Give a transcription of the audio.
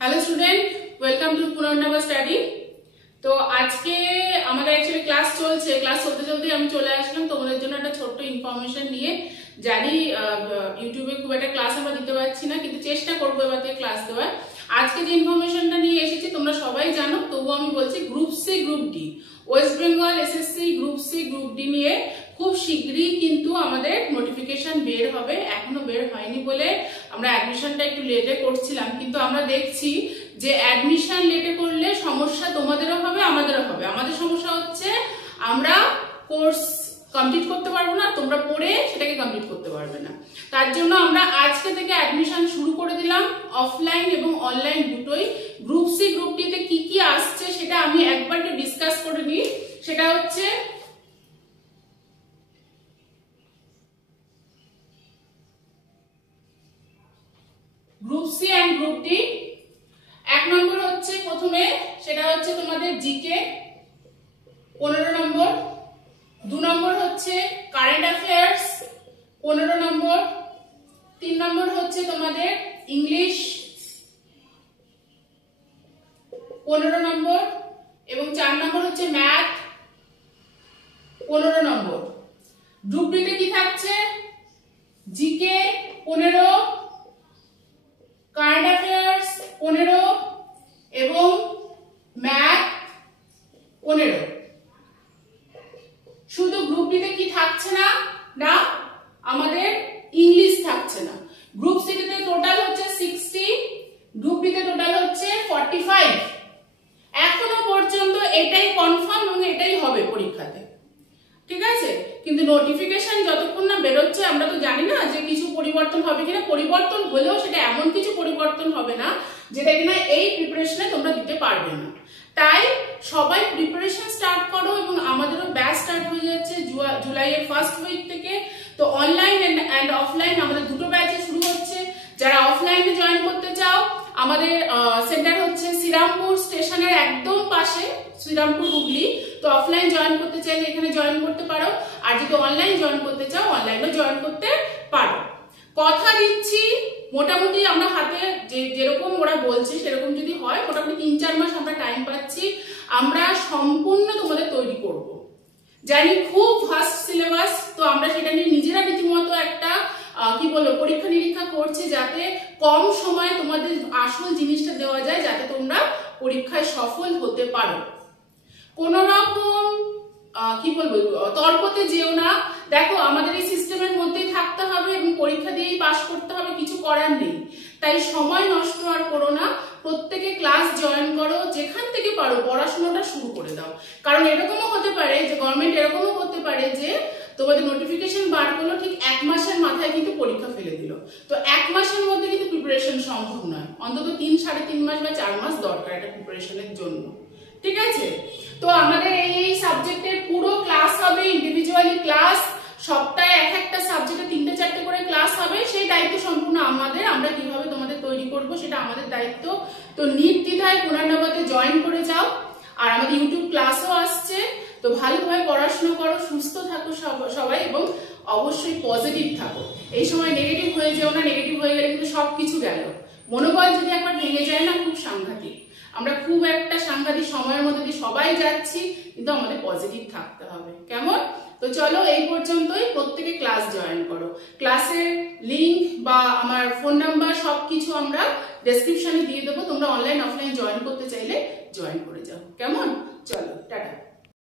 Hello student, welcome to Punarnaba study. তো আজকে আমাদের অ্যাকচুয়ালি ক্লাস চলছে, ক্লাস চলতে চলতেই আমি চলে আসলাম তোমাদের জন্য একটা ছোট্ট ইনফরমেশন নিয়ে। জানি ইউটিউবে খুব একটা ক্লাস আমরা দিতে পারছি না, কিন্তু চেষ্টা করবো এবার থেকে ক্লাস দেওয়ার। আজকে যে ইনফরমেশনটা নিয়ে এসেছি তোমরা সবাই জানো, তবুও আমি বলছি group C group D, West Bengal SSC group C group D নিয়ে খুব শীঘ্রই কিন্তু আমাদের নোটিফিকেশন বের হবে। এখনো বের হয়নি বলে আমরা অ্যাডমিশনটা একটু লেটে করছিলাম, কিন্তু আমরা দেখছি যে অ্যাডমিশন লেটে করলে সমস্যা তোমাদেরও হবে আমাদেরও হবে। আমাদের সমস্যা হচ্ছে আমরা কোর্স কমপ্লিট করতে পারবো না, তোমরা পড়ে সেটাকে কমপ্লিট করতে পারবে না। তার জন্য আমরা আজকে থেকে অ্যাডমিশন শুরু করে দিলাম, অফলাইন এবং অনলাইন দুটোই। গ্রুপ সি গ্রুপ ডি তে কি কি আসছে সেটা আমি একবার ডিসকাস করে নিই। সেটা হচ্ছে group C and group D. এক নম্বর হচ্ছে প্রথমে, সেটা হচ্ছে তোমাদের জিকে 15 নম্বর। 2 নম্বর হচ্ছে কারেন্ট অ্যাফেয়ার্স 15 নম্বর। 3 নম্বর হচ্ছে তোমাদের ইংলিশ 15 নম্বর এবং 4 নম্বর হচ্ছে ম্যাথ 15 নম্বর। গ্রুপ ডি তে কি থাকছে? জিকে 15, কারেন্ট অ্যাফেয়ার্স 15 এবং ম্যাথ 15। শুধু গ্রুপ ডি তে কি থাকছে না, না আমাদের ইংলিশ থাকছে না। গ্রুপ সি তে টোটাল হচ্ছে 60, গ্রুপ ডি তে টোটাল হচ্ছে 45। এখনো পর্যন্ত এটাই কনফার্ম এবং এটাই হবে পরীক্ষাতে, ঠিক আছে? কিন্তু নোটিফিকেশন যতক্ষণ না বেরোচ্ছে আমরা তো জানি না যে কিছু পরিবর্তন হবে কিনা। পরিবর্তন হলেও সেটা এমন কিছু পরিবর্তন হবে না যেটা কিনা এই প্রিপারেশনে তোমরা দিতে পারবে না। তাই সবাই প্রিপারেশন স্টার্ট করো, এবং আমাদেরও ব্যাচ স্টার্ট হয়ে যাচ্ছে জুলাইয়ের ফার্স্ট উইক থেকে। তো অনলাইন এন্ড অফলাইন আমাদের দুটো ব্যাচে শুরু হচ্ছে। যারা অফলাইনে জয়েন করতে চাও, আমাদের সেন্টার হচ্ছে শ্রীরামপুর স্টেশনের একদম পাশে, শ্রীরামপুর হুগলি। তো অফলাইন জয়েন করতে চাইলে এখানে জয়েন করতে পারো, আর যদি অনলাইন জয়েন করতে চাও অনলাইনে জয়েন করতে পারো। কথা দিচ্ছি মোটামুটি আমরা হাতে যেরকম ওরা বলছে সেরকম যদি হয়, মোটামুটি 3-4 মাস আমরা টাইম পাচ্ছি, আমরা সম্পূর্ণ তোমাদের তৈরি করব। জানি খুব ভাস্ট সিলেবাস, তো আমরা সেটা নিয়ে নিজেরা রীতিমতো একটা কি বলবো পরীক্ষা নিরীক্ষা করছি, যাতে কম সময়ে তোমাদের আসল জিনিসটা দেওয়া যায়, যাতে তোমরা পরীক্ষায় সফল হতে পারো। কোন রকম কি বলবো তর্কতে যেও না। দেখো আমাদের এই সিস্টেমের মধ্যেই থাকতে হবে এবং পরীক্ষা দিয়েই পাশ করতে হবে, কিছু করার নেই। তাই সময় নষ্ট আর করো না, প্রত্যেকে ক্লাস জয়েন করো, যেখান থেকে পারো পড়াশোনাটা শুরু করে দাও। কারণ এরকমও হতে পারে যে গভর্নমেন্ট এরকমও করতে পারে যে তোমাদের নোটিফিকেশন বার করলো, ঠিক 1 মাসের মাথায় কিন্তু পরীক্ষা ফেলে দিল। তো 1 মাসের মধ্যে কিন্তু প্রিপারেশন সম্ভব নয়, অন্তত 3-3.5 মাস বা 4 মাস দরকার এটা প্রিপারেশনের জন্য, ঠিক আছে? তো আমাদের এই সাবজেক্টের পুরো ক্লাস হবে, ইন্ডিভিজুয়ালি ক্লাস, সপ্তাহে এক একটা সাবজেক্টে 3-4টে করে ক্লাস হবে। সেই দায়িত্ব সম্পূর্ণ আমাদের, আমরা কিভাবে তোমাদের তৈরি করব সেটা আমাদের দায়িত্ব। তো নির্দ্বিধায় পুনর্নবাতে জয়েন করে যাও। আর আমাদের ইউটিউব ক্লাসও আসছে, তো ভালোভাবে পড়াশোনা করো, সুস্থ থাকো সবাই, এবং অবশ্যই পজিটিভ থাকো। এই সময় নেগেটিভ হয়ে যেও না, নেগেটিভ হয়ে গেলে কিন্তু সবকিছু গেল। মনোবল যদি একবার ভেঙে যায় না, খুব সাংঘাতিক। আমরা খুব একটা সাংঘাতিক সময়ের মধ্যে দিয়ে সবাই যাচ্ছি, কিন্তু আমাদের পজিটিভ থাকতে হবে, কেমন? তো চলো এই পর্যন্তই, প্রত্যেকে ক্লাস জয়েন করো। ক্লাসের লিংক বা আমার ফোন নাম্বার সবকিছু আমরা ডেসক্রিপশনে দিয়ে দেবো, তোমরা অনলাইন অফলাইন জয়েন করতে চাইলে জয়েন করে যাও, কেমন?